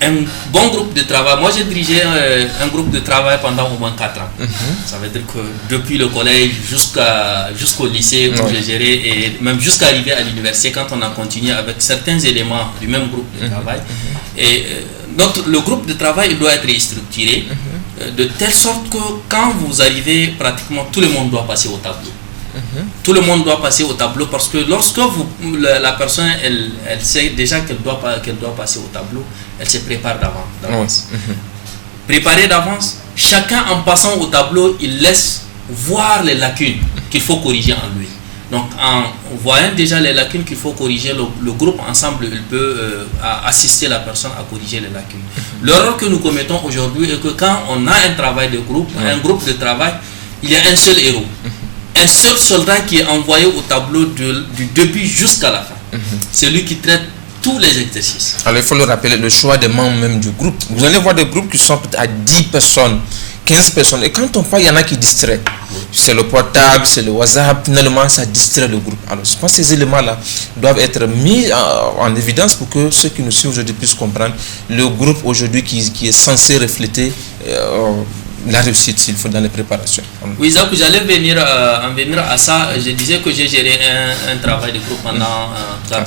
un bon groupe de travail. Moi, j'ai dirigé un groupe de travail pendant au moins 4 ans. Ça veut dire que depuis le collège jusqu'au lycée où j'ai géré et même jusqu'à arriver à l'université, quand on a continué avec certains éléments du même groupe de travail. Et le groupe de travail il doit être structuré de telle sorte que quand vous arrivez, pratiquement tout le monde doit passer au tableau. Tout le monde doit passer au tableau parce que lorsque la personne elle sait déjà qu'elle doit passer au tableau, elle se prépare d'avance. Préparée d'avance, chacun en passant au tableau, il laisse voir les lacunes qu'il faut corriger en lui. Donc en voyant déjà les lacunes qu'il faut corriger, le groupe ensemble il peut assister la personne à corriger les lacunes. L'erreur que nous commettons aujourd'hui est que quand on a un travail de groupe, un groupe de travail, il y a un seul héros. Un seul soldat qui est envoyé au tableau du début jusqu'à la fin. C'est lui qui traite tous les exercices. Alors il faut le rappeler, le choix des membres même du groupe. Vous allez voir des groupes qui sont peut-être à 10 personnes, 15 personnes. Et quand on parle, il y en a qui distraient. C'est le portable, c'est le WhatsApp. Finalement, ça distrait le groupe. Alors je pense que ces éléments-là doivent être mis en évidence pour que ceux qui nous suivent aujourd'hui puissent comprendre le groupe aujourd'hui qui est censé refléter la réussite s'il faut dans les préparations? Oui, Zakou, j'allais en venir à ça. Je disais que j'ai géré un travail de groupe pendant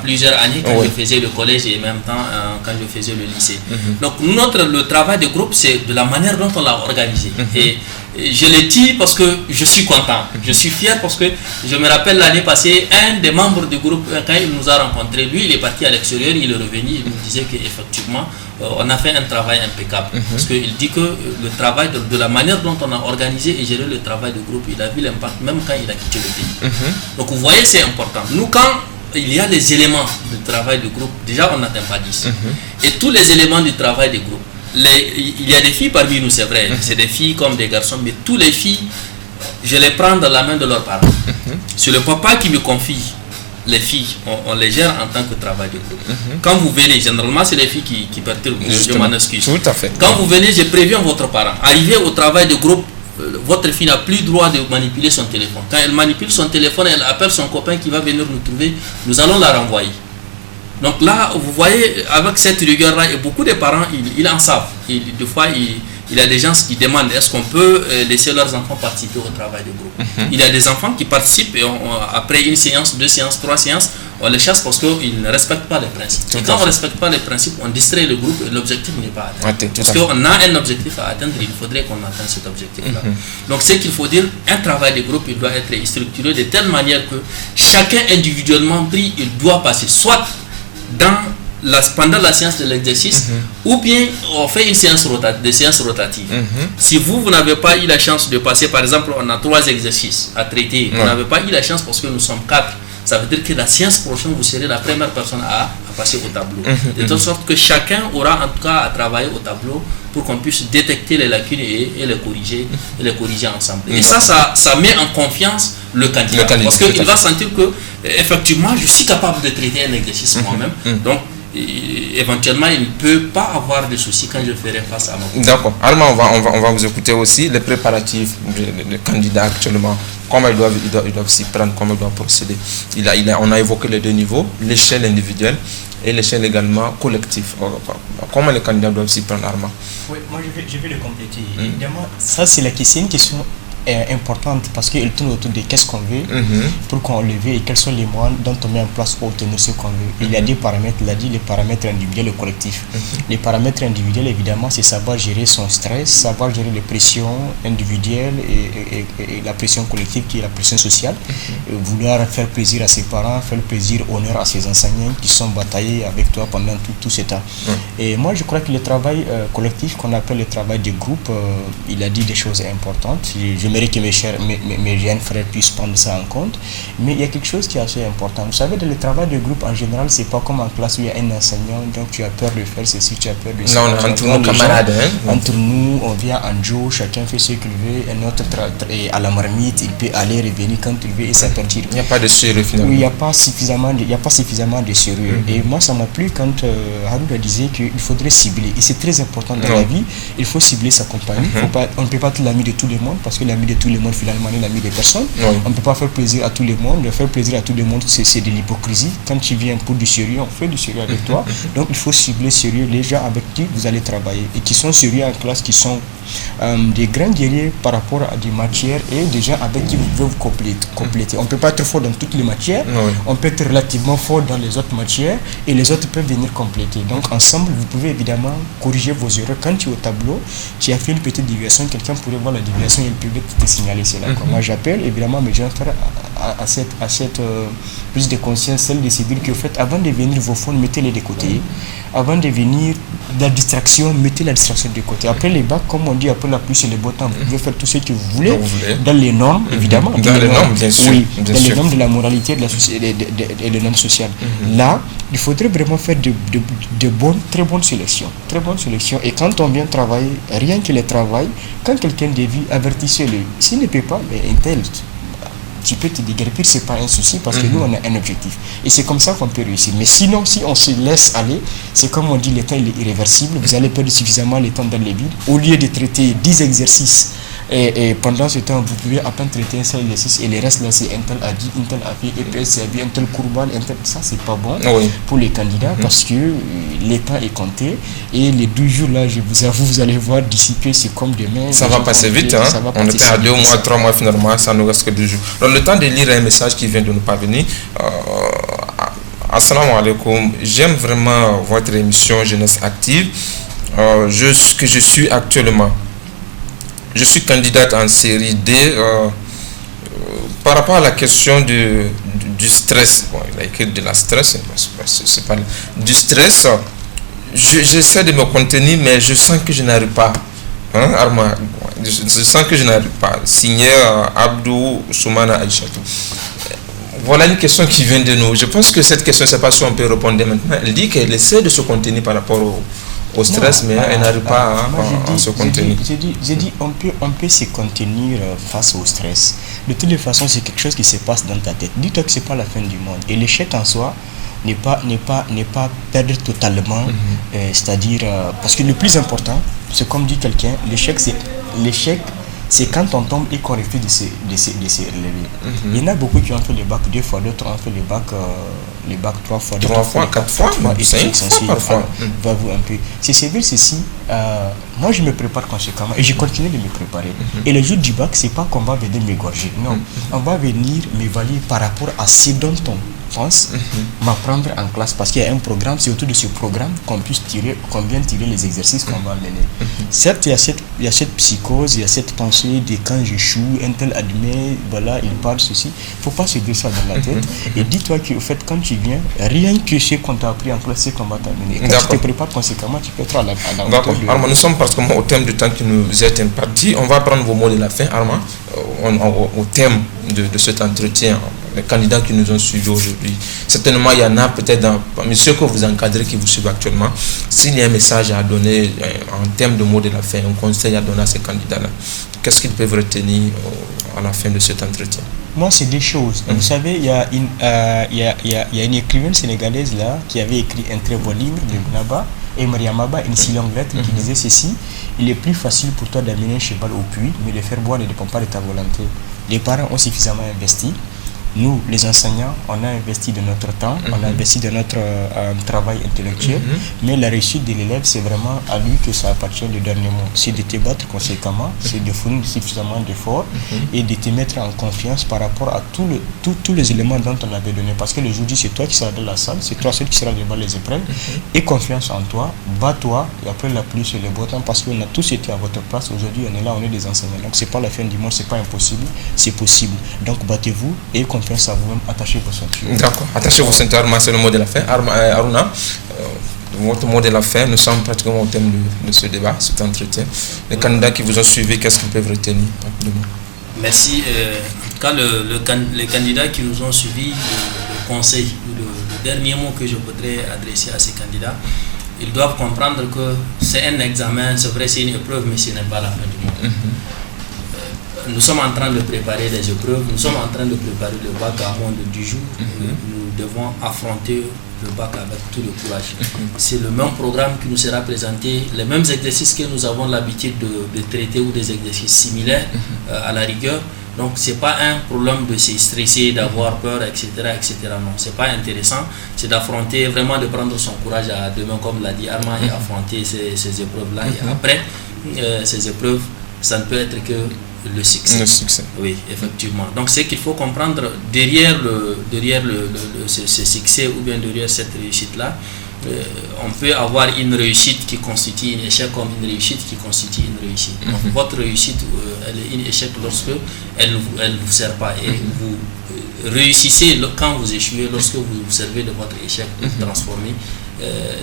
plusieurs années quand je faisais le collège et en même temps quand je faisais le lycée. Donc le travail de groupe, c'est de la manière dont on l'a organisé. Et je le dis parce que je suis content, je suis fier parce que je me rappelle l'année passée, un des membres du groupe, quand il nous a rencontrés, lui il est parti à l'extérieur, il est revenu, il nous disait qu'effectivement on a fait un travail impeccable. Parce qu'il dit que le travail, de la manière dont on a organisé et géré le travail de groupe, il a vu l'impact même quand il a quitté le pays. Donc vous voyez, c'est important. Nous, quand il y a des éléments de travail de groupe, déjà on n'atteint pas 10. Et tous les éléments du travail de groupe, il y a des filles parmi nous, c'est vrai, c'est des filles comme des garçons, mais tous les filles, je les prends dans la main de leurs parents. C'est le papa qui me confie les filles, on les gère en tant que travail de groupe. Quand vous venez, généralement c'est les filles qui perturbent, je m'en excuse. Tout à fait. Quand vous venez, je préviens votre parent. Arrivé au travail de groupe, votre fille n'a plus le droit de manipuler son téléphone. Quand elle manipule son téléphone, elle appelle son copain qui va venir nous trouver, nous allons la renvoyer. Donc là, vous voyez, avec cette rigueur-là, et beaucoup de parents, ils en savent. Des fois, il y a des gens qui demandent est-ce qu'on peut laisser leurs enfants participer au travail de groupe. Il y a des enfants qui participent et après une séance, 2 séances, 3 séances, on les chasse parce qu'ils ne respectent pas les principes. Et quand on ne respecte pas les principes, on distrait le groupe et l'objectif n'est pas atteint. Parce qu'on a un objectif à atteindre, il faudrait qu'on atteigne cet objectif-là. Donc c'est qu'il faut dire, un travail de groupe, il doit être structuré de telle manière que chacun individuellement pris, il doit passer soit pendant la séance de l'exercice, ou bien on fait une séance des séances rotatives. Si vous n'avez pas eu la chance de passer, par exemple, on a 3 exercices à traiter, vous n'avez pas eu la chance parce que nous sommes 4, ça veut dire que la séance prochaine, vous serez la première personne à passer au tableau. De telle sorte que chacun aura en tout cas à travailler au tableau pour qu'on puisse détecter les lacunes et les corriger ensemble. Et ça met en confiance le candidat. Parce qu'il va sentir que, effectivement, je suis capable de traiter un exercice moi-même. Donc, éventuellement, il ne peut pas avoir de soucis quand je ferai face à moi. D'accord. Armand, on va vous écouter aussi. Les préparatifs des candidats actuellement, comment ils doivent s'y prendre, comment ils doivent procéder. On a évoqué les 2 niveaux, l'échelle individuelle et l'échelle également collective. Comment les candidats doivent s'y prendre, Armand? Oui, moi je vais le compléter. Évidemment, ça c'est une question importante parce qu'elle tourne autour de qu'est-ce qu'on veut, pour qu'on le veut et quels sont les moyens dont on met en place pour obtenir ce qu'on veut. Il y a 2 paramètres, il a dit les paramètres individuels et collectifs. Les paramètres individuels, évidemment, c'est savoir gérer son stress, savoir gérer les pressions individuelles et la pression collective qui est la pression sociale. Vouloir faire plaisir à ses parents, faire plaisir, honneur à ses enseignants qui sont bataillés avec toi pendant tout ce temps. Et moi, je crois que le travail collectif, qu'on appelle le travail de groupe, il a dit des choses importantes. J'aimerais que mes jeunes frères puissent prendre ça en compte. Mais il y a quelque chose qui est assez important. Vous savez, dans le travail de groupe, en général, c'est pas comme en classe où il y a un enseignant, donc tu as peur de faire ceci, tu as peur de ça. Non, entre nous, camarades. Entre nous, on vient en duo, chacun fait ce qu'il veut, un autre à la marmite, il peut aller, revenir quand il veut et s'apertir. Il n'y a pas de sérieux finalement. Oui, il n'y a pas suffisamment de sérieux. Et moi, ça m'a plu quand Harouna disait qu'il faudrait cibler. Et c'est très important dans la vie, il faut cibler sa compagnie. On ne peut pas être l'ami de tout le monde parce que l'ami de tout le monde, finalement, est l'ami des personnes. On ne peut pas faire plaisir à tout le monde. Faire plaisir à tout le monde, c'est de l'hypocrisie. Quand tu viens pour du sérieux, on fait du sérieux avec toi. Donc, il faut cibler sérieux les gens avec qui vous allez travailler et qui sont sérieux en classe, qui sont des grands guerriers par rapport à des matières et des gens avec qui vous pouvez vous compléter. On ne peut pas être fort dans toutes les matières. On peut être relativement fort dans les autres matières et les autres peuvent venir compléter. Donc, ensemble, vous pouvez évidemment corriger vos erreurs. Quand tu es au tableau, tu as fait une petite déviation, quelqu'un pourrait voir la déviation et il peut te signaler cela. Moi, j'appelle évidemment mes jeunes frères à cette prise de conscience, celle de se dire que, en fait, avant de venir vos phones, mettez-les de côté. Avant de venir la distraction, mettez la distraction de côté. Après les bacs, comme on dit, après la pluie, c'est le beau temps. Vous pouvez faire tout ce que vous voulez, dans les normes, évidemment. Dans les normes, bien sûr. Oui, dans les normes de la moralité et les normes sociales. Là, il faudrait vraiment faire de bonnes, très bonnes sélections. Très bonnes sélections. Et quand on vient travailler, rien que le travail, quand quelqu'un dévie, avertissez-le. S'il ne peut pas, mais un tel, tu peux te déguerpir, c'est pas un souci parce que nous on a un objectif et c'est comme ça qu'on peut réussir. Mais sinon, si on se laisse aller, c'est comme on dit, le temps il est irréversible. Vous allez perdre suffisamment le temps dans les vides. Au lieu de traiter 10 exercices Et pendant ce temps, vous pouvez à peine traiter un seul exercice et les restes là, c'est un tel a dit, un tel a fait, EPS c'est bien, un tel courbal, un tel. Ça, c'est pas bon pour les candidats parce que l'état est compté et les 12 jours là, je vous avoue, vous allez voir dissiper, c'est comme demain. Ça va passer vite, hein? On était à 2 mois, 3 mois finalement, ça nous reste que 2 jours. Donc, le temps de lire un message qui vient de nous parvenir. Assalamu alaikum, j'aime vraiment votre émission Jeunesse Active. Que je suis actuellement. Je suis candidate en série D. Par rapport à la question du stress, bon, il a écrit de la stress, c'est pas du stress. J'essaie de me contenir, mais je sens que je n'arrive pas. Hein, Arma, je sens que je n'arrive pas. Signé Abdou Soumana Aïchatou. Voilà une question qui vient de nous. Je pense que cette question, je ne sais pas si on peut répondre maintenant. Elle dit qu'elle essaie de se contenir par rapport au stress, mais elle n'arrive pas à se contenir. J'ai dit on peut se contenir face au stress. De toutes les façons, c'est quelque chose qui se passe dans ta tête. Dis-toi que ce n'est pas la fin du monde. Et l'échec en soi n'est pas perdre totalement. C'est-à-dire, parce que le plus important, c'est comme dit quelqu'un, l'échec, c'est quand on tombe et qu'on refuse de se relever. Il y en a beaucoup qui ont fait le bac 2 fois, d'autres ont fait le bac 3 fois, 3 fois, 4 fois, 5 fois parfois. Va-vous un peu. C'est vrai ceci, moi je me prépare conséquemment et je continue de me préparer. Et le jour du bac, c'est pas qu'on va venir m'égorger, non. On va venir m'évaluer par rapport à ce dont on pense, m'apprendre en classe parce qu'il y a un programme, c'est autour de ce programme qu'on vient tirer les exercices qu'on va mener. Certes, il y a cette psychose, il y a cette pensée de quand j'échoue, un tel admet, voilà, il parle ceci. Il ne faut pas se dire ça dans la tête. Et dis-toi qu'au fait, quand tu viens, rien que ce qu'on t'a appris en classe, c'est qu'on va t'amener. Quand tu te prépares conséquemment, tu peux être à la D'accord. Armand, nous sommes pratiquement au thème du temps qui nous est imparti. On va prendre vos mots de la fin, Armand, au thème de cet entretien. Les candidats qui nous ont suivis aujourd'hui. Certainement, il y en a peut-être parmi ceux que vous encadrez qui vous suivent actuellement. S'il y a un message à donner en termes de mots de la fin, un conseil à donner à ces candidats-là, qu'est-ce qu'ils peuvent retenir à la fin de cet entretien? Moi, c'est des choses. Vous savez, il y a une écrivaine sénégalaise là qui avait écrit un très beau livre de Naba et Mariamaba, une si longue lettre qui disait ceci: il est plus facile pour toi d'amener un cheval au puits, mais de faire boire ne dépend pas de ta volonté. Les parents ont suffisamment investi. Nous, les enseignants, on a investi de notre temps, on a investi de notre travail intellectuel, mais la réussite de l'élève, c'est vraiment à lui que ça appartient le dernier mot. C'est de te battre conséquemment, c'est de fournir suffisamment d'efforts et de te mettre en confiance par rapport à tous les éléments dont on avait donné. Parce que le jour J, c'est toi qui seras dans la salle, c'est toi seul qui seras devant les épreuves. Et confiance en toi, bats-toi, et après la pluie sur le beau temps, parce qu'on a tous été à votre place. Aujourd'hui, on est là, on est des enseignants. Donc, c'est pas la fin du monde, c'est pas impossible, c'est possible. Donc, battez-vous et confiance à vous-même, attachez vos ceintures. D'accord, attachez vos ceintures, Arma, c'est le mot de la fin. Aruna, votre mot de la fin, nous sommes pratiquement au thème de ce débat, cet entretien. Les candidats qui vous ont suivi, qu'est-ce qu'ils peuvent retenir? Merci. En tout cas, les candidats qui nous ont suivis, le conseil, le dernier mot que je voudrais adresser à ces candidats, ils doivent comprendre que c'est un examen, c'est vrai, c'est une épreuve, mais ce n'est pas la fin du monde. Nous sommes en train de préparer des épreuves, nous sommes en train de préparer le bac à moins de 10 jours. Nous devons affronter le bac avec tout le courage. C'est le même programme qui nous sera présenté, les mêmes exercices que nous avons l'habitude de traiter ou des exercices similaires à la rigueur. Donc ce n'est pas un problème de se stresser, d'avoir peur, etc. Non, ce n'est pas intéressant. C'est d'affronter, vraiment de prendre son courage à deux mains, comme l'a dit Armand, et affronter ces épreuves-là. Et après ces épreuves, ça ne peut être que le succès. Oui, effectivement. Donc, c'est qu'il faut comprendre derrière ce succès ou bien derrière cette réussite-là, on peut avoir une réussite qui constitue un échec comme une réussite qui constitue une réussite. Donc, votre réussite, elle est un échec lorsque elle ne vous sert pas. Et vous réussissez quand vous échouez, lorsque vous vous servez de votre échec pour transformer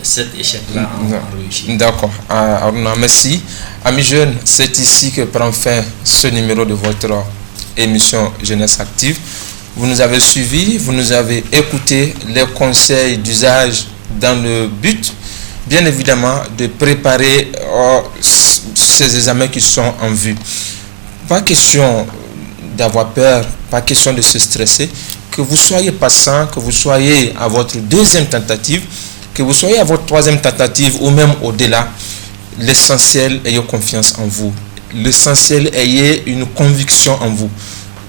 cet échec-là en réussite. D'accord. Aruna, merci. Amis jeunes, c'est ici que prend fin ce numéro de votre émission Jeunesse Active. Vous nous avez suivis, vous nous avez écouté les conseils d'usage dans le but, bien évidemment, de préparer ces examens qui sont en vue. Pas question d'avoir peur, pas question de se stresser. Que vous soyez patient, que vous soyez à votre deuxième tentative, que vous soyez à votre troisième tentative ou même au-delà, l'essentiel, ayez confiance en vous. L'essentiel, ayez une conviction en vous.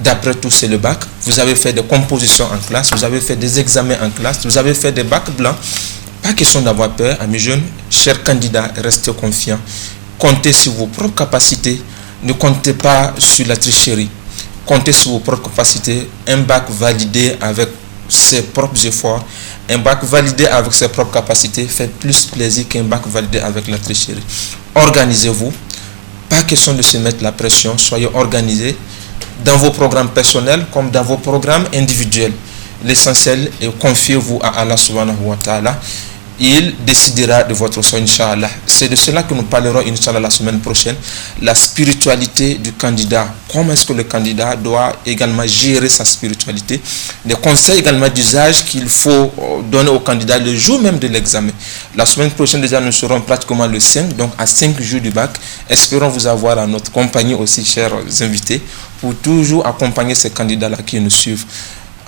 D'après tout, c'est le bac. Vous avez fait des compositions en classe, vous avez fait des examens en classe, vous avez fait des bacs blancs. Pas question d'avoir peur, amis jeunes. Chers candidats, restez confiants. Comptez sur vos propres capacités. Ne comptez pas sur la tricherie. Comptez sur vos propres capacités. Un bac validé avec ses propres efforts, un bac validé avec ses propres capacités fait plus plaisir qu'un bac validé avec la tricherie. Organisez-vous. Pas question de se mettre la pression. Soyez organisés dans vos programmes personnels comme dans vos programmes individuels. L'essentiel est confiez-vous à Allah subhanahu wa ta'ala. Il décidera de votre sort, Inch'Allah. C'est de cela que nous parlerons, Inch'Allah, la semaine prochaine. La spiritualité du candidat. Comment est-ce que le candidat doit également gérer sa spiritualité. Des conseils également d'usage qu'il faut donner au candidat le jour même de l'examen. La semaine prochaine, déjà, nous serons pratiquement le 5, donc à 5 jours du bac. Espérons vous avoir à notre compagnie aussi, chers invités, pour toujours accompagner ces candidats-là qui nous suivent.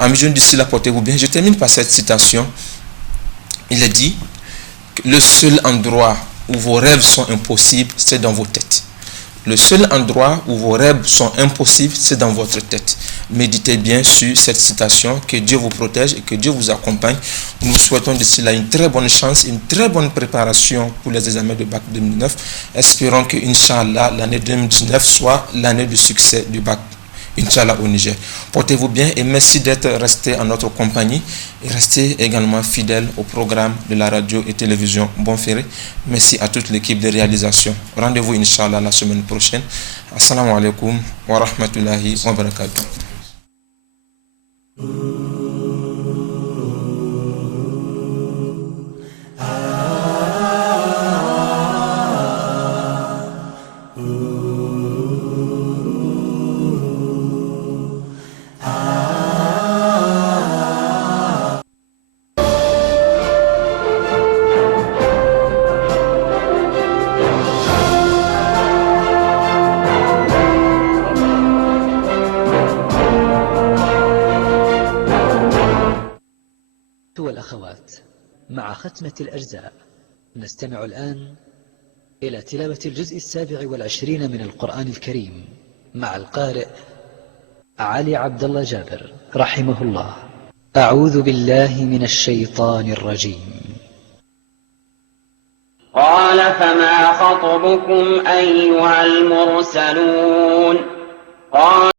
Amis jeunes d'ici là, portez-vous bien. Je termine par cette citation. Il est dit que le seul endroit où vos rêves sont impossibles, c'est dans vos têtes. Le seul endroit où vos rêves sont impossibles, c'est dans votre tête. Méditez bien sur cette citation, que Dieu vous protège et que Dieu vous accompagne. Nous vous souhaitons d'ici là une très bonne chance, une très bonne préparation pour les examens de bac 2009. Espérons que, Inch'Allah, l'année 2019 soit l'année du succès du bac. Inch'Allah au Niger. Portez-vous bien et merci d'être resté en notre compagnie et restez également fidèles au programme de la radio et télévision Bon Ferré. Merci à toute l'équipe de réalisation. Rendez-vous Inch'Allah la semaine prochaine. Assalamu alaikum wa rahmatullahi wa barakatuh. والأخوات مع ختمة الأجزاء نستمع الآن إلى تلاوة الجزء 27 من القرآن الكريم مع القارئ علي عبد الله جابر رحمه الله. أعوذ بالله من الشيطان الرجيم. قال فما خطبكم أيها المرسلون؟ قال